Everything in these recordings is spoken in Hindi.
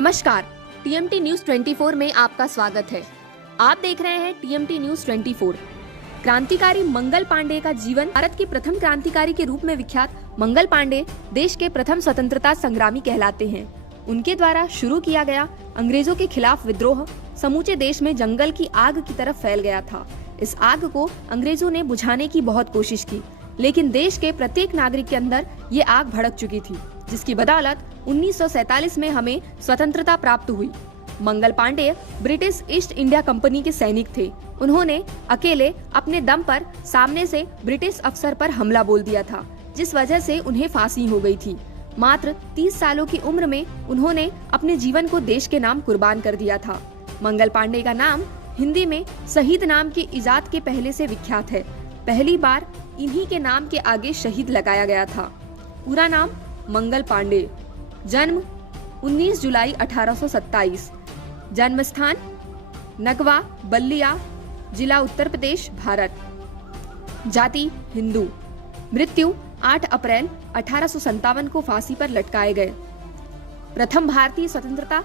नमस्कार, टीएमटी न्यूज 24 में आपका स्वागत है। आप देख रहे हैं टीएमटी न्यूज 24। क्रांतिकारी मंगल पांडे का जीवन। भारत के प्रथम क्रांतिकारी के रूप में विख्यात मंगल पांडे देश के प्रथम स्वतंत्रता संग्रामी कहलाते हैं। उनके द्वारा शुरू किया गया अंग्रेजों के खिलाफ विद्रोह समूचे देश में जंगल की आग की तरफ फैल गया था। इस आग को अंग्रेजों ने बुझाने की बहुत कोशिश की, लेकिन देश के प्रत्येक नागरिक के अंदर ये आग भड़क चुकी थी, जिसकी बदौलत 1947 में हमें स्वतंत्रता प्राप्त हुई। Mangal Pandey British East India company के सैनिक थे। उन्होंने अकेले अपने दम पर सामने से ब्रिटिश अफसर पर हमला बोल दिया था, जिस वजह से उन्हें फांसी हो गई थी। मात्र 30 सालों की उम्र में उन्होंने अपने जीवन को देश के नाम कुर्बान कर दिया था। मंगल पांडे का नाम हिंदी में शहीद नाम की इजाद के पहले से विख्यात है। पहली बार इन्हीं के नाम के आगे शहीद लगाया गया था। पूरा नाम मंगल पांडे। जन्म 19 जुलाई 1827। जन्म स्थान नगवा बल्लिया, जिला उत्तर प्रदेश, भारत। जाति हिंदू। मृत्यु 8 अप्रैल 1857 को फांसी पर लटकाए गए। प्रथम भारतीय स्वतंत्रता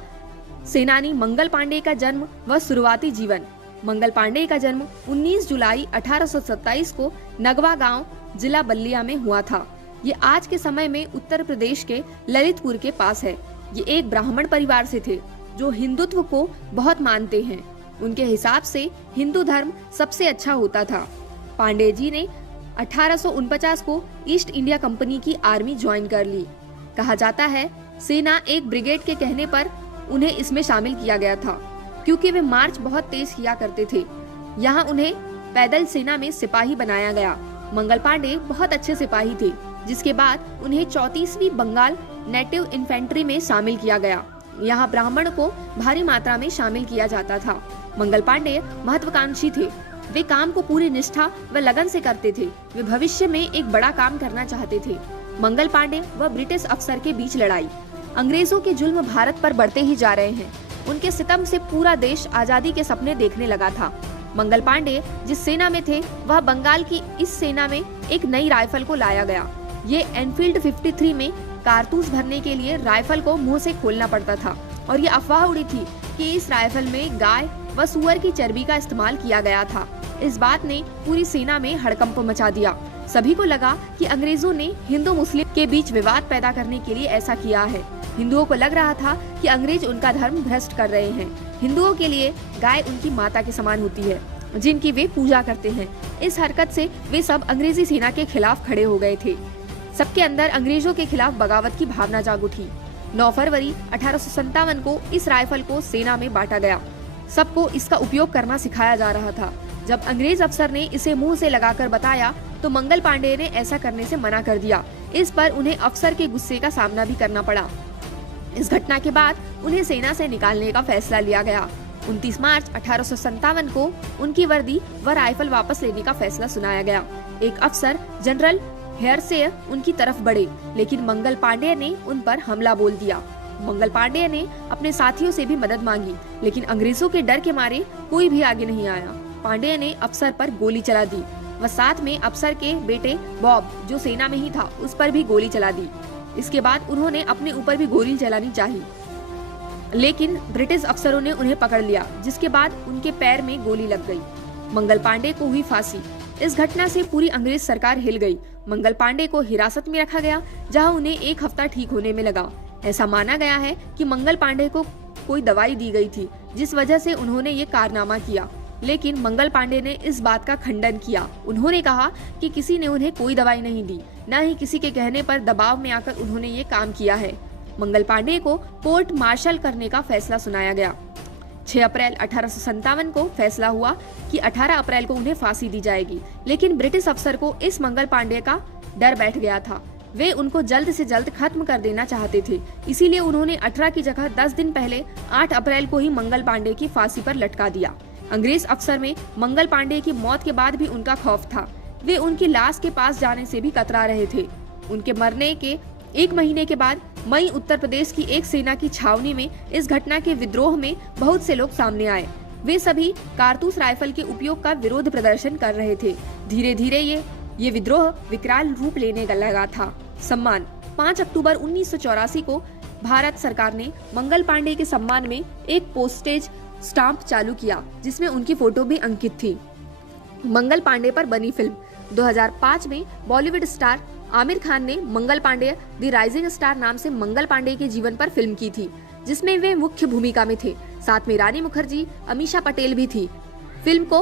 सेनानी मंगल पांडे का जन्म व शुरुआती जीवन। मंगल पांडे का जन्म 19 जुलाई 1827 को नगवा गांव, जिला बल्लिया में हुआ था। ये आज के समय में उत्तर प्रदेश के ललितपुर के पास है। ये एक ब्राह्मण परिवार से थे जो हिंदुत्व को बहुत मानते हैं। उनके हिसाब से हिंदू धर्म सबसे अच्छा होता था। पांडे जी ने 1849 को ईस्ट इंडिया कंपनी की आर्मी ज्वाइन कर ली। कहा जाता है सेना एक ब्रिगेड के कहने पर उन्हें इसमें शामिल किया गया था, क्योंकि वे मार्च बहुत तेज किया करते थे। यहाँ उन्हें पैदल सेना में सिपाही बनाया गया। मंगल पांडे बहुत अच्छे सिपाही थे, जिसके बाद उन्हें 34वीं बंगाल नेटिव इन्फेंट्री में शामिल किया गया। यहाँ ब्राह्मण को भारी मात्रा में शामिल किया जाता था। मंगल पांडे महत्वाकांक्षी थे। वे काम को पूरी निष्ठा व लगन से करते थे। वे भविष्य में एक बड़ा काम करना चाहते थे। मंगल पांडे व ब्रिटिश अफसर के बीच लड़ाई। अंग्रेजों के जुल्म भारत पर बढ़ते ही जा रहे हैं। उनके सितम से पूरा देश आजादी के सपने देखने लगा था। मंगल पांडे जिस सेना में थे वह बंगाल की इस सेना में एक नई राइफल को लाया गया। ये एनफील्ड 53 में कारतूस भरने के लिए राइफल को मुंह से खोलना पड़ता था, और ये अफवाह उड़ी थी कि इस राइफल में गाय व सुअर की चर्बी का इस्तेमाल किया गया था। इस बात ने पूरी सेना में हड़कंप मचा दिया। सभी को लगा कि अंग्रेजों ने हिंदू मुस्लिम के बीच विवाद पैदा करने के लिए ऐसा किया है। हिंदुओं को लग रहा था कि अंग्रेज उनका धर्म भ्रष्ट कर रहे हैं। हिंदुओं के लिए गाय उनकी माता के समान होती है, जिनकी वे पूजा करते हैं। इस हरकत से वे सब अंग्रेजी सेना के खिलाफ खड़े हो गए थे। सबके अंदर अंग्रेजों के खिलाफ बगावत की भावना जाग उठी। 9 फरवरी 1857 को इस राइफल को सेना में बांटा गया। सबको इसका उपयोग करना सिखाया जा रहा था। जब अंग्रेज अफसर ने इसे मुंह से लगाकर बताया तो मंगल पांडे ने ऐसा करने से मना कर दिया। इस पर उन्हें अफसर के गुस्से का सामना भी करना पड़ा। इस घटना के बाद उन्हें सेना से निकालने का फैसला लिया गया। 29 मार्च 1857 को उनकी वर्दी व राइफल वापस लेने का फैसला सुनाया गया। एक अफसर जनरल हेयरसेयर उनकी तरफ बढ़े, लेकिन मंगल पांडे ने उन पर हमला बोल दिया। मंगल पांडे ने अपने साथियों से भी मदद मांगी, लेकिन अंग्रेजों के डर के मारे कोई भी आगे नहीं आया। पांडे ने अफसर पर गोली चला दी व साथ में अफसर के बेटे बॉब, जो सेना में ही था, उस पर भी गोली चला दी। इसके बाद उन्होंने अपने ऊपर भी गोली चलानी चाहिए, लेकिन ब्रिटिश अफसरों ने उन्हें पकड़ लिया, जिसके बाद उनके पैर में गोली लग गई। मंगल पांडे को हुई फांसी। इस घटना से पूरी अंग्रेज सरकार हिल गई। मंगल पांडे को हिरासत में रखा गया, जहां उन्हें 1 हफ्ता ठीक होने में लगा। ऐसा माना गया है कि मंगल पांडे को कोई दवाई दी गई थी, जिस वजह से उन्होंने ये कारनामा किया, लेकिन मंगल पांडे ने इस बात का खंडन किया। उन्होंने कहा कि किसी ने उन्हें कोई दवाई नहीं दी, न ही किसी के कहने पर दबाव में आकर उन्होंने ये काम किया है। मंगल पांडे को कोर्ट मार्शल करने का फैसला सुनाया गया। 6 अप्रैल 1857 को फैसला हुआ कि 18 अप्रैल को उन्हें फांसी दी जाएगी, लेकिन ब्रिटिश अफसर को इस मंगल पांडे का डर बैठ गया था। वे उनको जल्द से जल्द खत्म कर देना चाहते थे, इसीलिए उन्होंने 18 की जगह 10 दिन पहले 8 अप्रैल को ही मंगल पांडे की फांसी पर लटका दिया। अंग्रेज अफसर में मंगल पांडे की मौत के बाद भी उनका खौफ था। वे उनकी लाश के पास जाने से भी कतरा रहे थे। उनके मरने के 1 महीने के बाद मई उत्तर प्रदेश की एक सेना की छावनी में इस घटना के विद्रोह में बहुत से लोग सामने आए। वे सभी कारतूस राइफल के उपयोग का विरोध प्रदर्शन कर रहे थे। धीरे धीरे ये विद्रोह विकराल रूप लेने लगा था। सम्मान 5 अक्टूबर 1984 को भारत सरकार ने मंगल पांडे के सम्मान में एक पोस्टेज स्टाम्प चालू किया जिसमें उनकी फोटो भी अंकित थी। मंगल पांडे पर बनी फिल्म 2005 में बॉलीवुड स्टार आमिर खान ने Mangal Pandey the rising star नाम से मंगल पांडे के जीवन पर फिल्म की थी, जिसमें वे मुख्य भूमिका में थे। साथ में रानी मुखर्जी, अमीषा पटेल भी थी। फिल्म को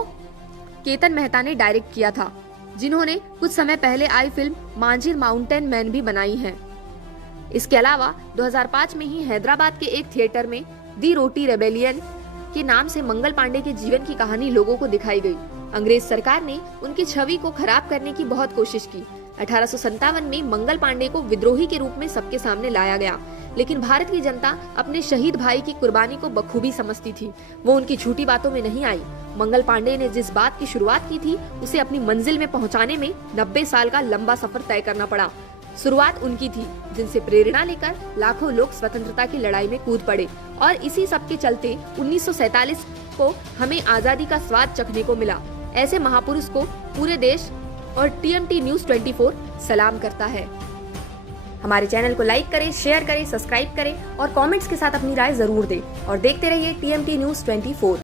केतन मेहता ने डायरेक्ट किया था, जिन्होंने कुछ समय पहले आई फिल्म मांझी माउंटेन मैन भी बनाई है। इसके अलावा 2005 में ही हैदराबाद के एक थिएटर में दी रोटी रेबेलियन के नाम से मंगल पांडे के जीवन की कहानी लोगों को दिखाई गई। अंग्रेज सरकार ने उनकी छवि को खराब करने की बहुत कोशिश की। 1857 में मंगल पांडे को विद्रोही के रूप में सबके सामने लाया गया, लेकिन भारत की जनता अपने शहीद भाई की कुर्बानी को बखूबी समझती थी। वो उनकी झूठी बातों में नहीं आई। मंगल पांडे ने जिस बात की शुरुआत की थी, उसे अपनी मंजिल में पहुंचाने में 90 साल का लंबा सफर तय करना पड़ा। शुरुआत उनकी थी, जिनसे प्रेरणा लेकर लाखों लोग स्वतंत्रता की लड़ाई में कूद पड़े और इसी सब के चलते 1947 को हमें आजादी का स्वाद चखने को मिला। ऐसे महापुरुष को पूरे देश और TMT न्यूज़ 24 सलाम करता है। हमारे चैनल को लाइक करें, शेयर करें, सब्सक्राइब करें और कमेंट्स के साथ अपनी राय जरूर दें और देखते रहिए TMT न्यूज़ 24।